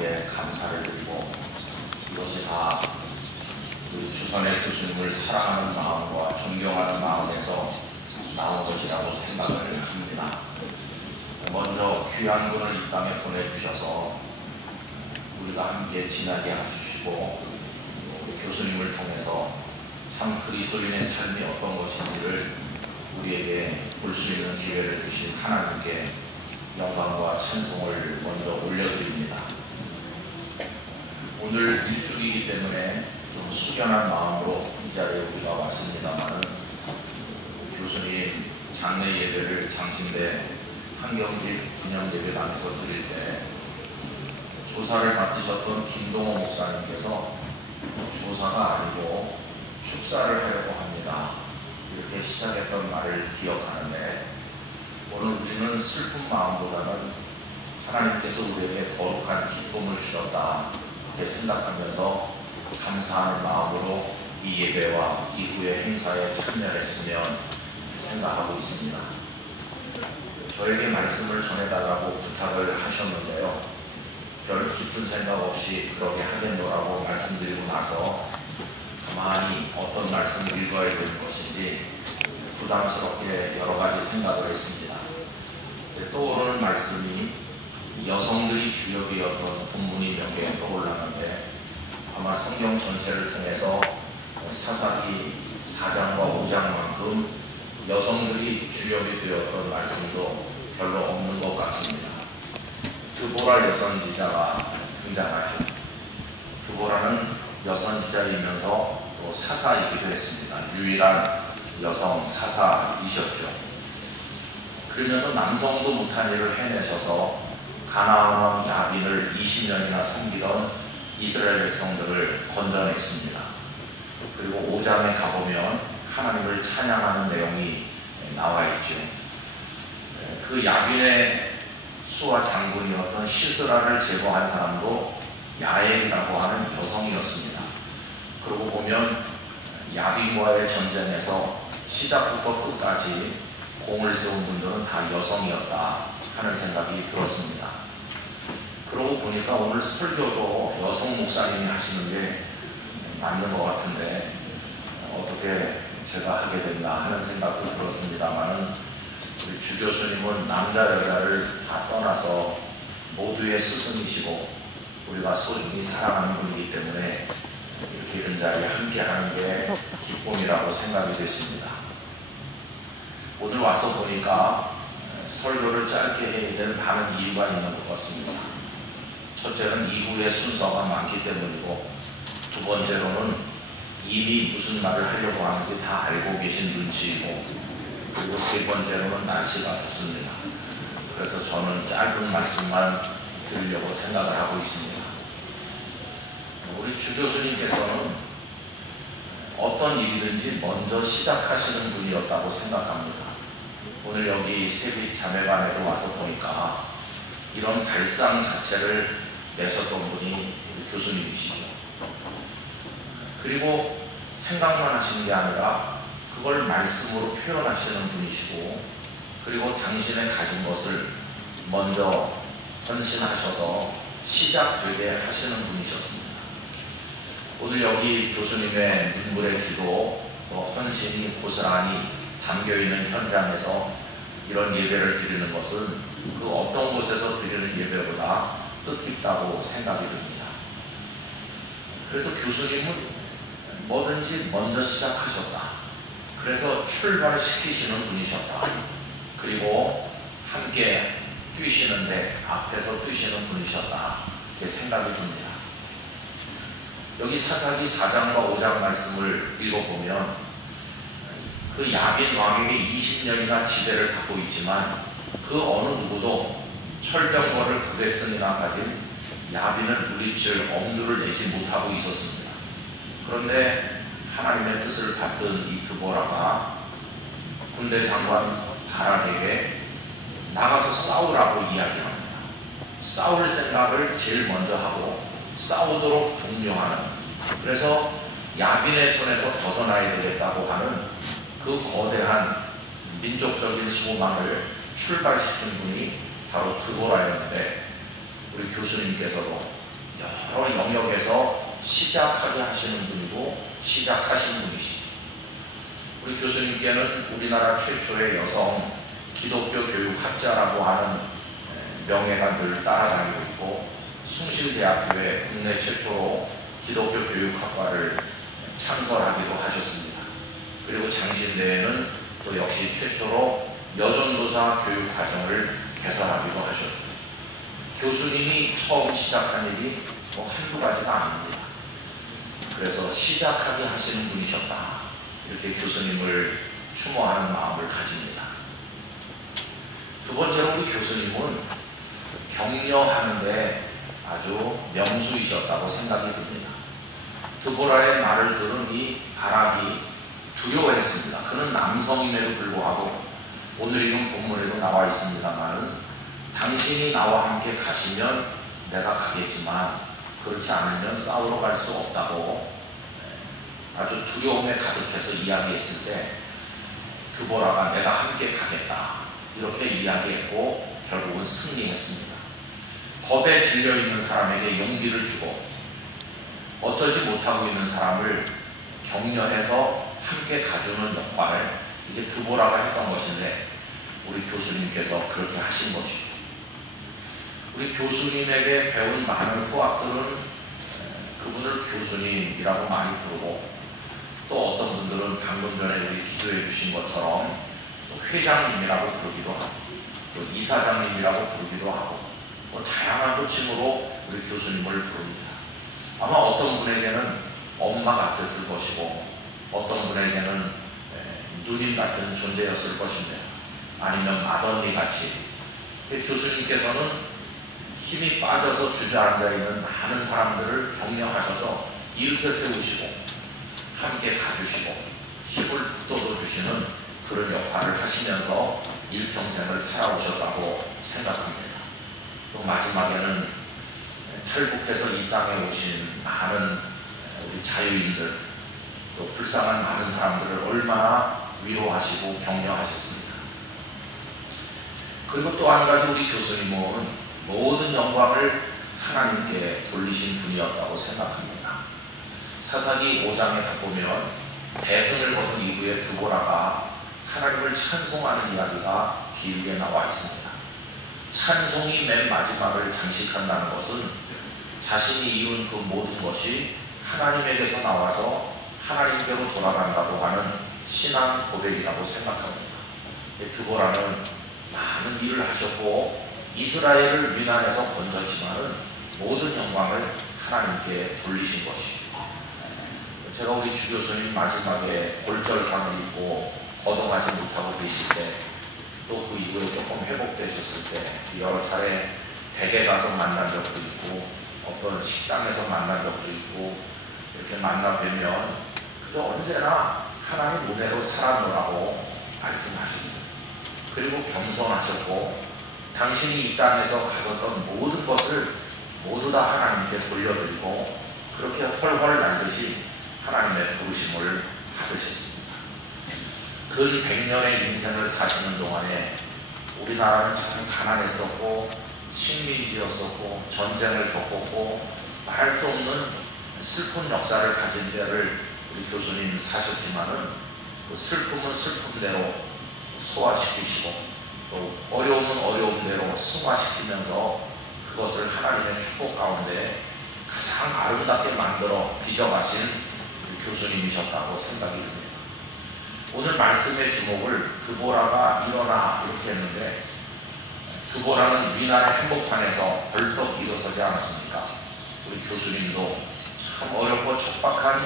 하나님께 감사를 드리고, 이것이 다 우리 주선의 교수님을 사랑하는 마음과 존경하는 마음에서 나온 것이라고 생각을 합니다. 먼저 귀한 분을 이 땅에 보내주셔서 우리가 함께 지나게 해주시고, 교수님을 통해서 참 그리스도인의 삶이 어떤 것인지를 우리에게 볼 수 있는 기회를 주신 하나님께 영광과 찬송을 먼저 올려드립니다. 오늘 일주일이기 때문에 좀 숙연한 마음으로 이 자리에 우리가 왔습니다만, 교수님 장례 예배를 장신대 한경길 기념 예배당에서 드릴 때 조사를 맡으셨던 김동호 목사님께서 조사가 아니고 축사를 하려고 합니다, 이렇게 시작했던 말을 기억하는데, 오늘 우리는 슬픈 마음보다는 하나님께서 우리에게 거룩한 기쁨을 주셨다 이렇게 생각하면서 감사하는 마음으로 이 예배와 이후의 행사에 참여했으면 생각하고 있습니다. 저에게 말씀을 전해달라고 부탁을 하셨는데요, 별 깊은 생각 없이 그렇게 하겠노라고 말씀드리고 나서 가만히 어떤 말씀을 읽어야 될 것인지 부담스럽게 여러 가지 생각을 했습니다. 떠오르는 말씀이 여성들이 주역이었던 본문이 몇 개 떠올랐는데, 아마 성경 전체를 통해서 사사기 4장과 5장만큼 여성들이 주역이 되었던 말씀도 별로 없는 것 같습니다. 드보라 여선지자가 등장하죠. 드보라는 여선지자이면서 또 사사이기도 했습니다. 유일한 여성 사사이셨죠. 그러면서 남성도 못한 일을 해내셔서 가나안 왕 야빈을 20년이나 섬기던 이스라엘 백성들을 건져냈습니다. 그리고 5장에 가보면 하나님을 찬양하는 내용이 나와 있죠. 그 야빈의 수하 장군이었던 시스라를 제거한 사람도 야엘이라고 하는 여성이었습니다. 그러고 보면 야빈과의 전쟁에서 시작부터 끝까지 공을 세운 분들은 다 여성이었다 하는 생각이 들었습니다. 그러고 보니까 오늘 설교도 여성 목사님이 하시는 게 맞는 것 같은데 어떻게 제가 하게 됐나 하는 생각도 들었습니다만, 우리 주 교수님은 남자 여자를 다 떠나서 모두의 스승이시고 우리가 소중히 사랑하는 분이기 때문에 이렇게 이런 자리에 함께 하는 게 기쁨이라고 생각이 됐습니다. 오늘 와서 보니까 설교를 짧게 해야 되는 다른 이유가 있는 것 같습니다. 첫째는 이후의 순서가 많기 때문이고, 두 번째로는 이미 무슨 말을 하려고 하는지 다 알고 계신 눈치이고, 그리고 세 번째로는 날씨가 좋습니다. 그래서 저는 짧은 말씀만 드리려고 생각을 하고 있습니다. 우리 주 교수님께서는 어떤 일이든지 먼저 시작하시는 분이었다고 생각합니다. 오늘 여기 세빛 자매반에도 와서 보니까 이런 발상 자체를 내셨던 분이 우리 교수님이시죠. 그리고 생각만 하시는 게 아니라 그걸 말씀으로 표현하시는 분이시고, 그리고 당신의 가진 것을 먼저 헌신하셔서 시작되게 하시는 분이셨습니다. 오늘 여기 교수님의 눈물의 기도, 또 헌신이 고스란히 담겨있는 현장에서 이런 예배를 드리는 것은 그 어떤 곳에서 드리는 예배보다 뜻깊다고 생각이 듭니다. 그래서 교수님은 뭐든지 먼저 시작하셨다. 그래서 출발시키시는 분이셨다. 그리고 함께 뛰시는데 앞에서 뛰시는 분이셨다. 이렇게 생각이 듭니다. 여기 사사기 4장과 5장 말씀을 읽어보면 그 야빈 왕에게 20년이나 지배를 받고 있지만 그 어느 누구도 철병거를 900승이나 가진 야빈을 물리칠 엄두를 내지 못하고 있었습니다. 그런데 하나님의 뜻을 받든 이 드보라가 군대 장관 바락에게 나가서 싸우라고 이야기합니다. 싸울 생각을 제일 먼저 하고 싸우도록 독려하는, 그래서 야빈의 손에서 벗어나야 되겠다고 하는 그 거대한 민족적인 소망을 출발시킨 분이 바로 드보라였는데, 우리 교수님께서도 여러 영역에서 시작하게 하시는 분이고 시작하신 분이시죠. 우리 교수님께는 우리나라 최초의 여성 기독교 교육학자라고 하는 명예가 늘 따라다니고 있고, 숭실대학교에 국내 최초로 기독교 교육학과를 창설하기도 하셨습니다. 그리고 장신대에는 또 역시 최초로 여전도사 교육과정을 개설하기도 하셨죠. 교수님이 처음 시작한 일이 한두 가지가 아닙니다. 그래서 시작하게 하시는 분이셨다, 이렇게 교수님을 추모하는 마음을 가집니다. 두 번째로 우리 교수님은 격려하는데 아주 명수이셨다고 생각이 듭니다. 드보라의 말을 들은 이 바락이 두려워했습니다. 그는 남성임에도 불구하고 오늘 이런 본문에도 나와 있습니다만, 당신이 나와 함께 가시면 내가 가겠지만 그렇지 않으면 싸우러 갈 수 없다고 아주 두려움에 가득해서 이야기했을 때, 드보라가 내가 함께 가겠다 이렇게 이야기했고 결국은 승리했습니다. 겁에 질려 있는 사람에게 용기를 주고 어쩌지 못하고 있는 사람을 격려해서 함께 가주는 역할, 이게 드보라가 했던 것인데 우리 교수님께서 그렇게 하신 것이죠. 우리 교수님에게 배운 많은 후학들은 그분을 교수님이라고 많이 부르고, 또 어떤 분들은 방금 전에 우리 기도해 주신 것처럼 회장님이라고 부르기도 하고, 또 이사장님이라고 부르기도 하고, 다양한 호칭으로 우리 교수님을 부릅니다. 아마 어떤 분에게는 엄마 같았을 것이고, 어떤 분에게는 누님 같은 존재였을 것입니다. 아니면 맏언니 같이. 교수님께서는 힘이 빠져서 주저앉아 있는 많은 사람들을 격려하셔서 일으켜 세우시고 함께 가주시고 힘을 북돋워주시는 그런 역할을 하시면서 일평생을 살아오셨다고 생각합니다. 또 마지막에는 탈북해서 이 땅에 오신 많은 우리 자유인들, 또 불쌍한 많은 사람들을 얼마나 위로하시고 격려하셨습니까? 그리고 또 한 가지, 우리 교수님은 모든 영광을 하나님께 돌리신 분이었다고 생각합니다. 사사기 5장에 가보면 대승을 거둔 이후에 드보라가 하나님을 찬송하는 이야기가 길게 나와 있습니다. 찬송이 맨 마지막을 장식한다는 것은 자신이 이룬 그 모든 것이 하나님에게서 나와서 하나님께로 돌아간다고 하는 신앙 고백이라고 생각합니다. 드보라는 많은 일을 하셨고 이스라엘을 위난해서 건졌지만은 모든 영광을 하나님께 돌리신 것이죠. 제가 우리 주교수님 마지막에 골절상을 입고 거동하지 못하고 계실 때, 또 그 이후에 조금 회복되셨을 때 여러 차례 댁에 가서 만난 적도 있고 어떤 식당에서 만난 적도 있고, 이렇게 만나 뵈면 그저 언제나 하나님 은혜로 살아노라고 말씀하셨어요. 그리고 겸손하셨고 당신이 이 땅에서 가졌던 모든 것을 모두 다 하나님께 돌려드리고 그렇게 헐헐 날듯이 하나님의 부르심을 받으셨습니다. 근 100년의 인생을 사시는 동안에 우리나라는 참 가난했었고 식민지였었고 전쟁을 겪었고 말할 수 없는 슬픈 역사를 가진 데를 우리 교수님 사셨지만은 그 슬픔은 슬픔대로 소화시키시고 또 어려움은 어려움대로 승화시키면서 그것을 하나님의 축복 가운데 가장 아름답게 만들어 빚어가신 우리 교수님이셨다고 생각이 듭니다. 오늘 말씀의 제목을 드보라가 일어나 이렇게 했는데, 드보라는 위난의 한복판에서 벌떡 일어서지 않았습니까? 우리 교수님도 참 어렵고 척박한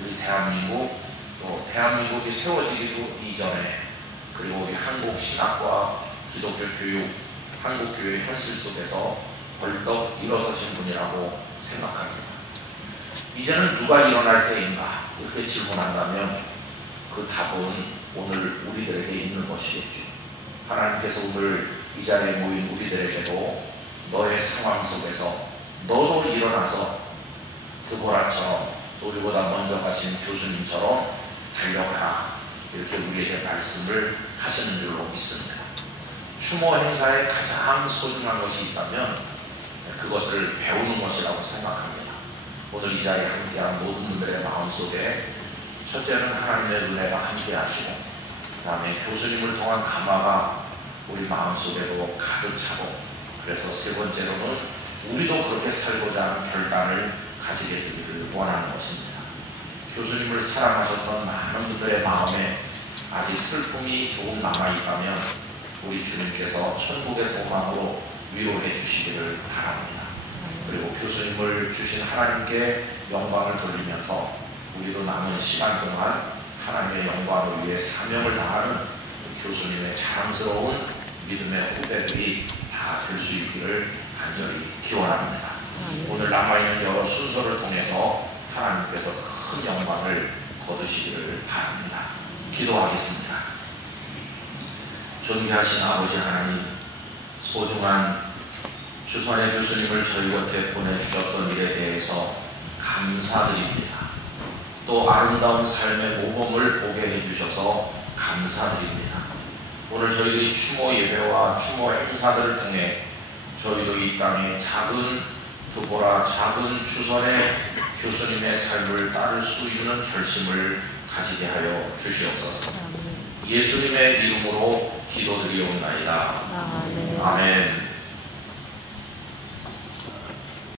우리 대한민국, 또 대한민국이 세워지기도 이전에, 그리고 우리 한국 신학과 기독교 교육, 한국교회 현실 속에서 벌떡 일어서신 분이라고 생각합니다. 이제는 누가 일어날 때인가? 이렇게 질문한다면 그 답은 오늘 우리들에게 있는 것이겠죠. 하나님께서 오늘 이 자리에 모인 우리들에게도 너의 상황 속에서 너도 일어나서 드보라처럼 또 우리보다 먼저 가신 교수님처럼 달려가라, 이렇게 우리에게 말씀을 하시는 줄로 믿습니다. 추모 행사에 가장 소중한 것이 있다면 그것을 배우는 것이라고 생각합니다. 오늘 이 자리에 함께한 모든 분들의 마음속에 첫째는 하나님의 은혜가 함께하시고, 그 다음에 교수님을 통한 감화가 우리 마음속에도 가득 차고, 그래서 세 번째로는 우리도 그렇게 살고자 하는 결단을 가지게 되기를 원하는 것입니다. 교수님을 사랑하셨던 많은 분들의 마음에 아직 슬픔이 조금 남아있다면 우리 주님께서 천국의 소망으로 위로해 주시기를 바랍니다. 그리고 교수님을 주신 하나님께 영광을 돌리면서 우리도 남은 시간 동안 하나님의 영광을 위해 사명을 다하는 교수님의 자랑스러운 믿음의 후배들이 다 될 수 있기를 간절히 기원합니다. 오늘 남아있는 여러 순서를 통해서 하나님께서 큰 영광을 거두시기를 바랍니다. 기도하겠습니다. 존귀하신 아버지 하나님, 소중한 주선의 교수님을 저희 곁에 보내주셨던 일에 대해서 감사드립니다. 또 아름다운 삶의 모범을 보게 해주셔서 감사드립니다. 오늘 저희들이 추모 예배와 추모 행사들을 통해 저희도 이 땅에 작은 드보라, 작은 주선의 교수님의 삶을 따를 수 있는 결심을 가지게 하여 주시옵소서. 예수님의 이름으로 기도드리옵나이다. 아멘.